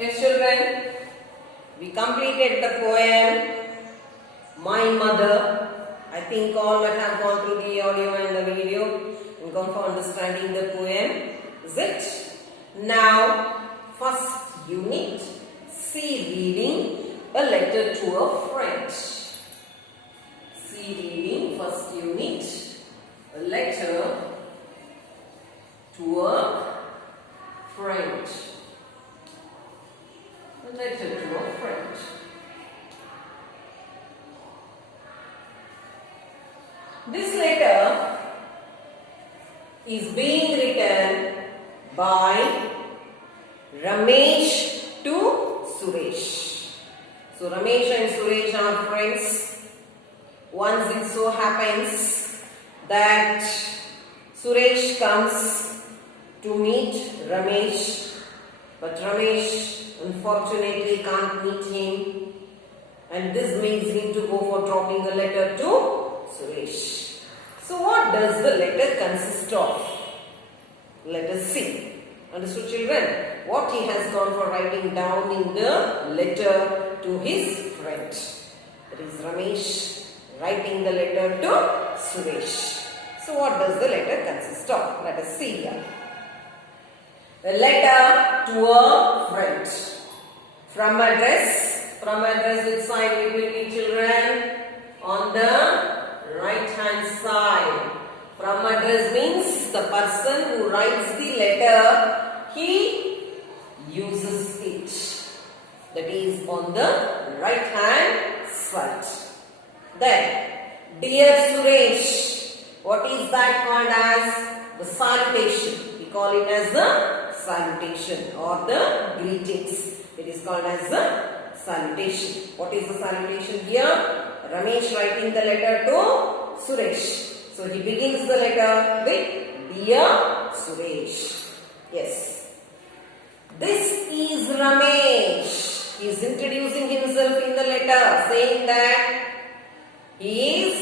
Yes, children, we completed the poem My Mother. I think all might have gone through the audio and the video and gone for understanding the poem. Is it? Now, first unit, C reading a letter to a friend. C reading, first unit, a letter to a friend. A letter to a friend. This letter is being written by Ramesh to Suresh. So Ramesh and Suresh are friends. Once it so happens that Suresh comes to meet Ramesh, but Ramesh unfortunately can't meet him, and this makes him to go for dropping a letter to Suresh. So what does the letter consist of? Let us see. Understood, children? What he has gone for writing down in the letter to his friend. That is Ramesh writing the letter to Suresh. So what does the letter consist of? Let us see here. A letter to a friend. From address which side it will be, children? On the right hand side. From address means the person who writes the letter, he uses it. That is on the right hand side. Then, dear Suresh, what is that called as? The salutation. We call it as the salutation or the greetings. It is called as the salutation. What is the salutation here? Ramesh writing the letter to Suresh. So he begins the letter with Dear Suresh. Yes. This is Ramesh. He is introducing himself in the letter, saying that he is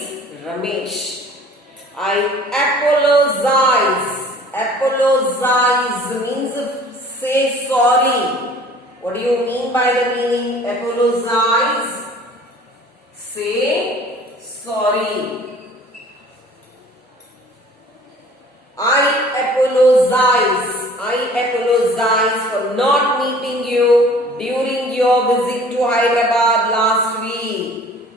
Ramesh. I apologize. Apologize means say sorry. What do you mean by the meaning apologize? Say sorry. I apologize for not meeting you during your visit to Hyderabad last week.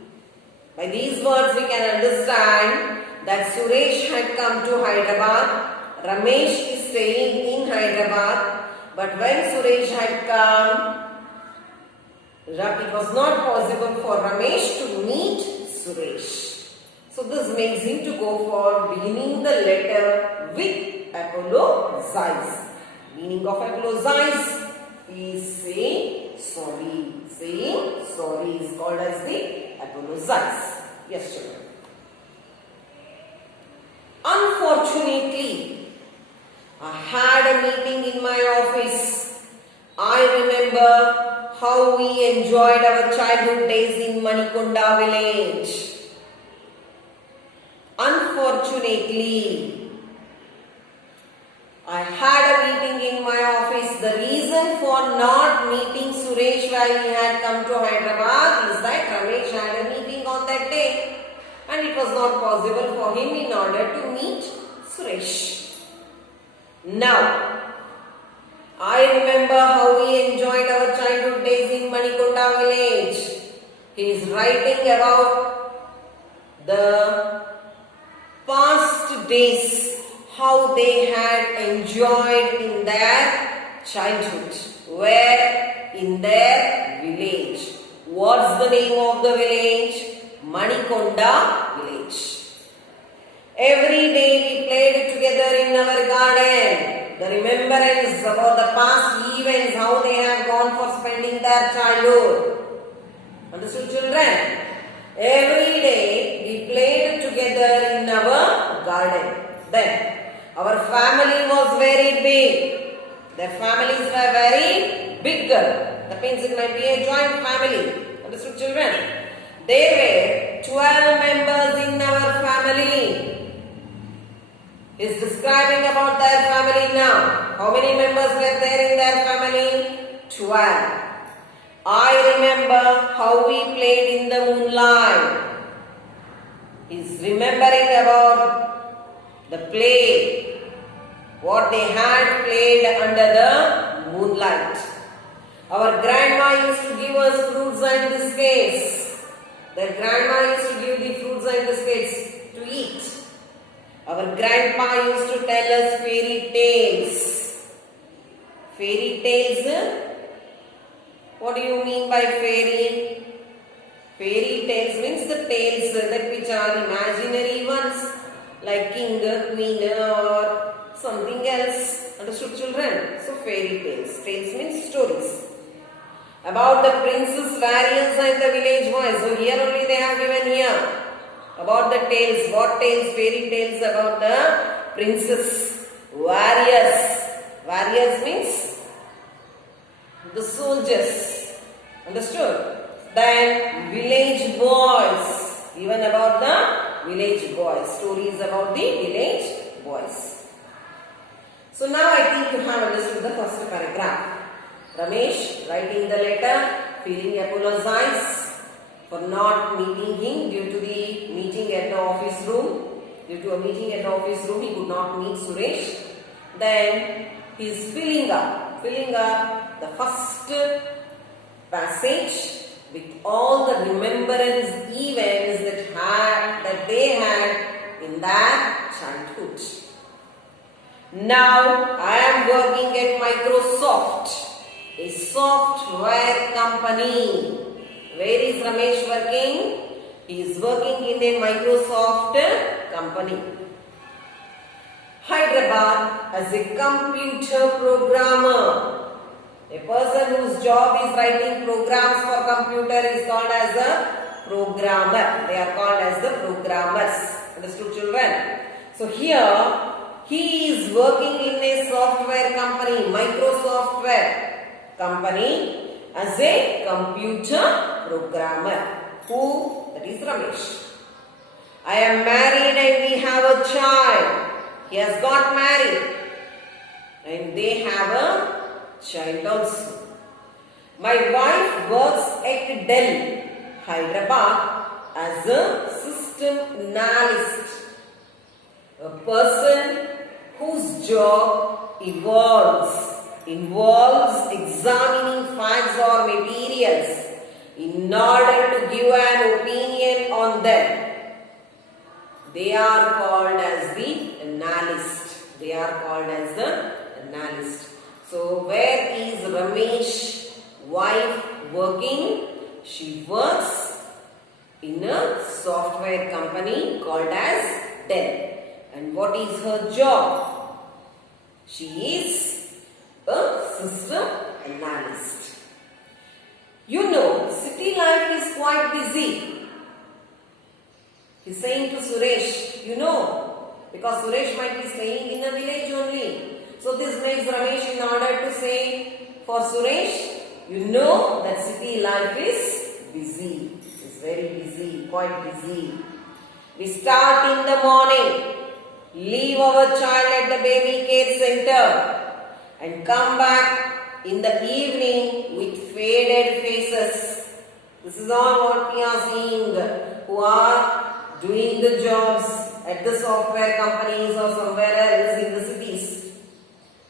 By these words we can understand that Suresh had come to Hyderabad. Ramesh is staying in Hyderabad. But when Suresh had come, it was not possible for Ramesh to meet Suresh. So this makes him to go for beginning the letter with apologize. Meaning of apologize is saying sorry. Saying sorry is called as the apologize. Yes, children. Unfortunately, I had a meeting in my office. I remember how we enjoyed our childhood days in Manikonda village. Unfortunately, I had a meeting in my office. The reason for not meeting Suresh while he had come to Hyderabad is that Ramesh had a meeting on that day and it was not possible for him in order to meet Suresh. Now, I remember how we enjoyed our childhood days in Manikonda village. He is writing about the past days, how they had enjoyed in their childhood. Where? In their village. What's the name of the village? Manikonda village. Every day we played together in our garden. The remembrance about the past events, how they have gone for spending their childhood. Understood, children? Every day we played together in our garden. Then our family was very big. Their families were very bigger. That means it might be a joint family. Understood, children? There were 12 members in our family. Is describing about their family now. How many members were there in their family? 12. I remember how we played in the moonlight. He's remembering about the play, what they had played under the moonlight. Our grandma used to give us fruits and biscuits. Their grandma used to give the fruits and biscuits to eat. Our grandpa used to tell us fairy tales. Fairy tales? What do you mean by fairy? Fairy tales means the tales that which are imaginary ones, like king, queen or something else. Understood, children? So fairy tales. Tales means stories. About the princes, warriors and the village boys. So here only they have given here. About the tales. What tales? Fairy tales about the princes, warriors. Warriors means the soldiers. Understood? Then village boys. Even about the village boys. Stories about the village boys. So now I think you have understood the first paragraph. Ramesh writing the letter, feeling apologized for not meeting him due to the meeting at the office room. Due to a meeting at the office room, he could not meet Suresh. Then he is filling up the first passage with all the remembrance events that they had in their childhood. Now I am working at Microsoft, a software company. Where is Ramesh working? He is working in a Microsoft company. Hyderabad as a computer programmer. A person whose job is writing programs for computer is called as a programmer. They are called as the programmers. Understood, children? So here he is working in a software company, Microsoft company, as a computer programmer. Who? That is Ramesh. I am married and we have a child. He has got married and they have a child also. My wife works at Dell, Hyderabad as a system analyst. A person whose job involves examining facts or materials in order to give an opinion on them. They are called as the analyst. They are called as the analyst. So where is Ramesh's wife working? She works in a software company called as Dell. And what is her job? She is a system analyst. You know, city life is quite busy. He's saying to Suresh, you know, because Suresh might be staying in a village only. So this makes Ramesh in order to say for Suresh, you know that city life is busy. It's very busy, quite busy. We start in the morning, leave our child at the baby care center and come back in the evening with faded faces. This is all what we are seeing who are doing the jobs at the software companies or somewhere else in the cities.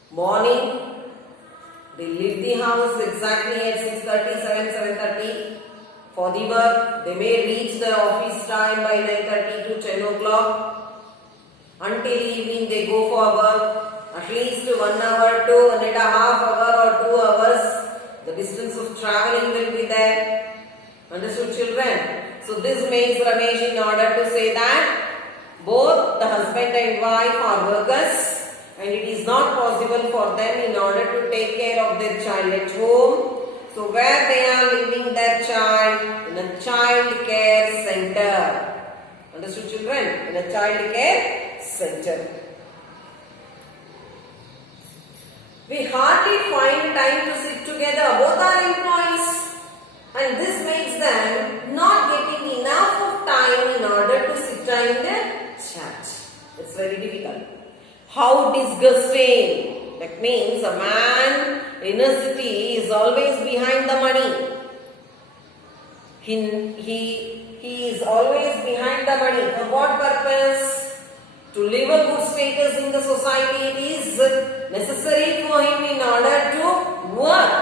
Morning, they leave the house exactly at 6:30, 7:30 for the work. They may reach the office time by 9:30 to 10 o'clock. Until evening they go for work, at least 1 hour to 1.5 hours or 2 hours. The distance of traveling will be there. Understood, children? So this makes Ramesh in order to say that both the husband and wife are workers and it is not possible for them in order to take care of their child at home. So where they are leaving their child? In a child care center. Understood, children? In a child care center. We hardly find time to sit together. Both are employees. And this makes them not getting enough of time in order to sit and chat. It's very difficult. How disgusting. Like means a man in a city is always behind the money. He is always behind the money. For what purpose? To live a good status in the society, it is necessary for him in order to work.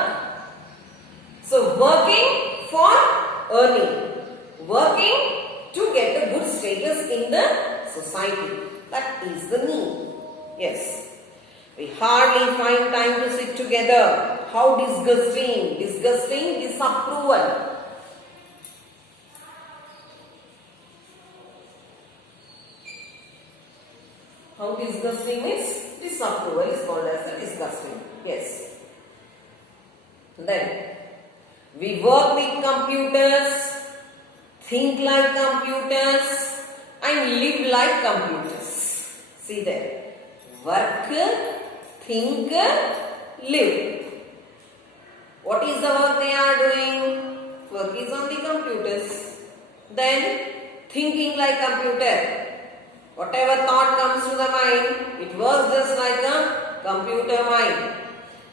So working for earning. Working to get a good status in the society. That is the need. Yes. We hardly find time to sit together. How disgusting. Disgusting disapproval. How disgusting is disapproval is called as a disgusting. Yes. Then we work with computers, think like computers, and live like computers. See there. Work, think, live. What is the work they are doing? Work is on the computers. Then thinking like computer. Whatever thought comes to the mind, it works just like a computer mind.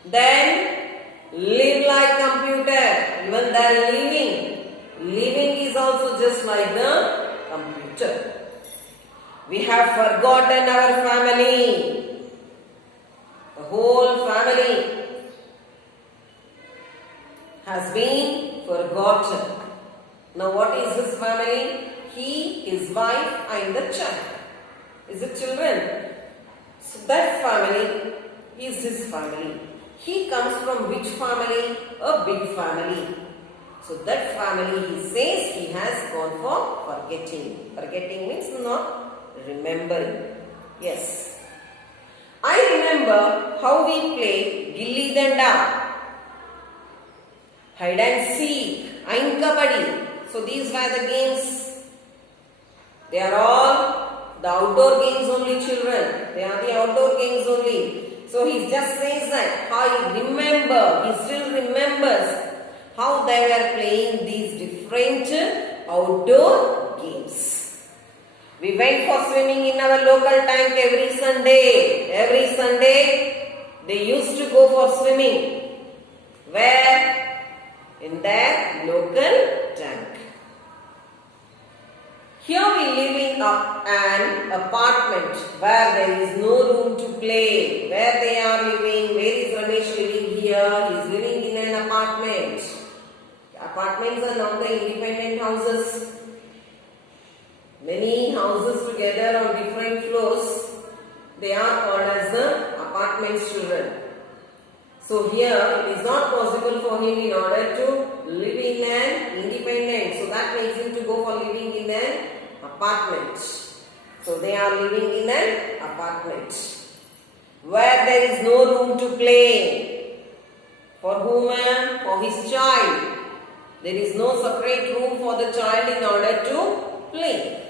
Then live like computer. Even they are living. Living is also just like the computer. We have forgotten our family. The whole family has been forgotten. Now what is his family? He, his wife and the child. Is it children? So that family is his family. He comes from which family? A big family. So that family, he says, he has gone for forgetting. Forgetting means not remembering. Yes. I remember how we played Gilli Danda, hide and seek, and kabaddi. So these were the games. They are all the outdoor games only, children. They are the outdoor games only. So he just says that I remember, he still remembers how they were playing these different outdoor games. We went for swimming in our local tank every Sunday. Every Sunday they used to go for swimming. Where? In their local tank. Here we live in an apartment where there is no room to play. Where they are living? Where is Ramesh living here? He is living in an apartment. Apartments are now the independent houses. Many houses together on different floors. They are called as the apartments, children. So here it is not possible for him in order to live in an independent. So that makes him to go for living in an apartment. So they are living in an apartment where there is no room to play. For whom? For his child. There is no separate room for the child in order to play.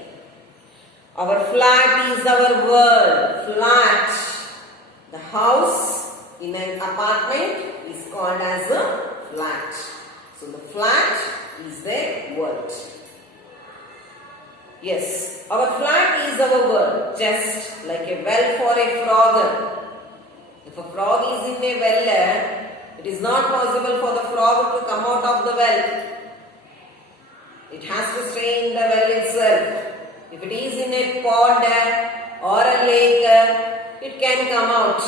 Our flat is our world. Flat. The house in an apartment is called as a flat. So the flat is the world. Yes, our flat is our world, just like a well for a frog. If a frog is in a well, it is not possible for the frog to come out of the well. It has to stay in the well itself. If it is in a pond or a lake, it can come out.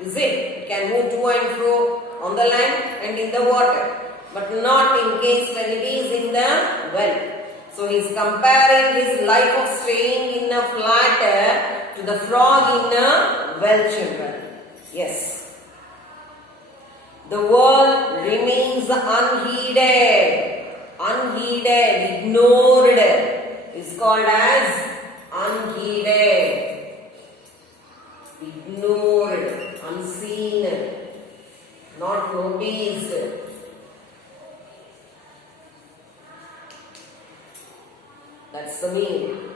Is it? It can move to and fro on the land and in the water. But not in case when it is in the well. So he is comparing his life of staying in a flat to the frog in a well, children. Yes. The world remains unheeded. Unheeded, ignored is called as unheeded. Ignored, unseen, not noticed. That's the meaning.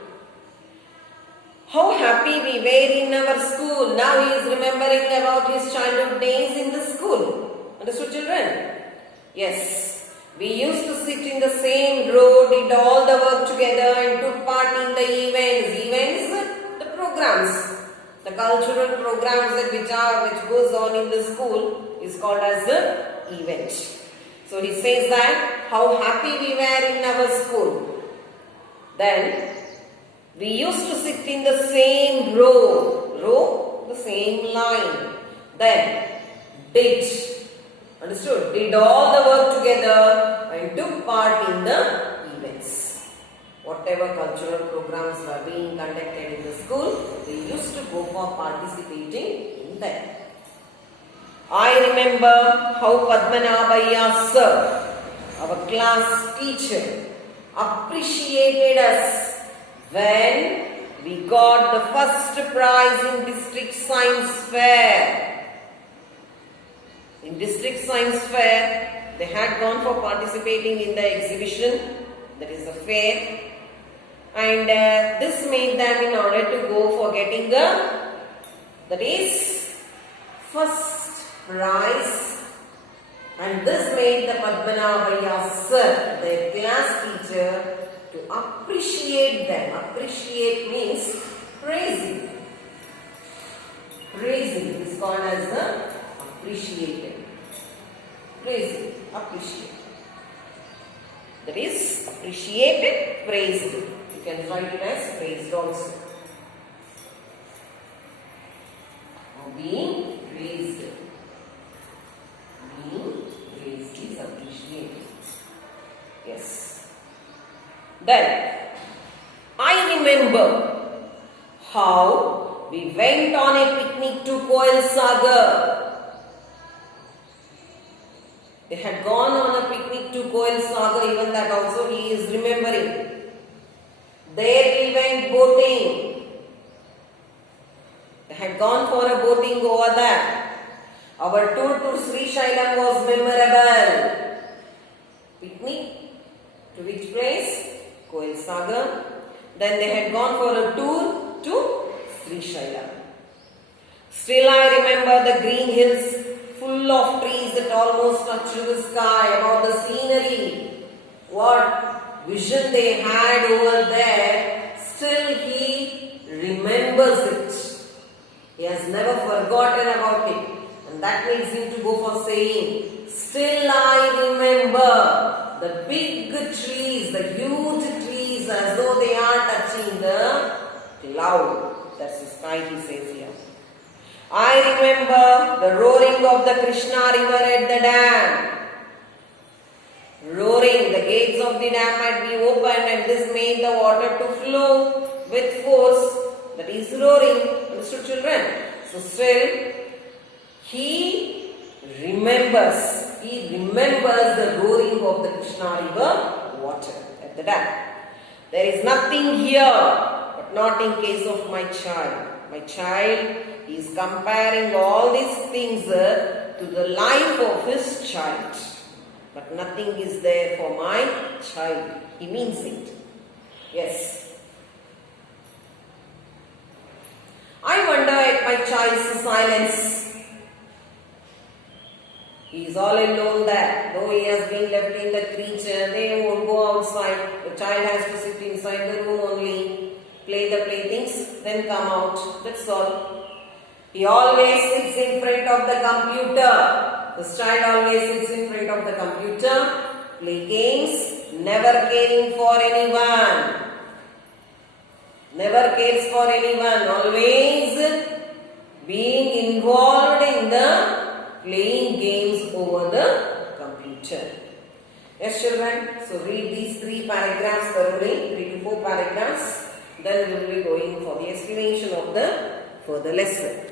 How happy we were in our school. Now he is remembering about his childhood days in the school. Understood, children? Yes. We used to sit in the same row, did all the work together and took part in the events. Events, the programs. The cultural programs which goes on in the school is called as the event. So he says that how happy we were in our school. Then we used to sit in the same row, the same line. Then did all the work together and took part in the events. Whatever cultural programs were being conducted in the school, we used to go for participating in them. I remember how Padmanabhaiah sir, our class teacher, appreciated us when we got the first prize in district science fair. In district science fair, they had gone for participating in the exhibition, that is the fair, and this made them in order to go for getting that is first prize, and this made the Padmanabhaiah sir, their class teacher, to appreciate them. Appreciate means praising. Praising is called as the appreciated. Praising, appreciate. That is appreciated, praised. You can write it as praised also. Or being praised. Being praised is appreciated. Yes. Then, I remember how we went on a picnic to Koil Sagar. They had gone on a picnic to Koil Sagar, even that also he is remembering. There we went boating. They had gone for a boating over there. Our tour to Sri Shailam was memorable. Picnic to which place? Koil Sagar. Then they had gone for a tour to Sri Shailam. Still I remember the green hills full of trees that almost touched the sky, about the scenery. What vision they had over there. Still he remembers it. He has never forgotten about it. And that makes him to go for saying, still I remember the big trees, the huge trees, as though they are touching the cloud. That's the sky he says here. I remember the roaring of the Krishna river at the dam. Roaring, the gates of the dam had been opened and this made the water to flow with force. That is roaring. Understood, children? So still, he remembers the roaring of the Krishna river water at the dam. There is nothing here, but not in case of my child. My child is comparing all these things to the life of his child. But nothing is there for my child. He means it. Yes. I wonder at my child's silence. He is all alone there. Though he has been left in the creature, they won't go outside. The child has to sit inside the room only, play the playthings, then come out. That's all. He always sits in front of the computer. This child always sits in front of the computer, play games, never caring for anyone. Never cares for anyone. Always being involved in the playing games over the computer. Yes, children. So read these 3 paragraphs thoroughly, 3 to 4 paragraphs. Then we will be going for the explanation of the further lesson.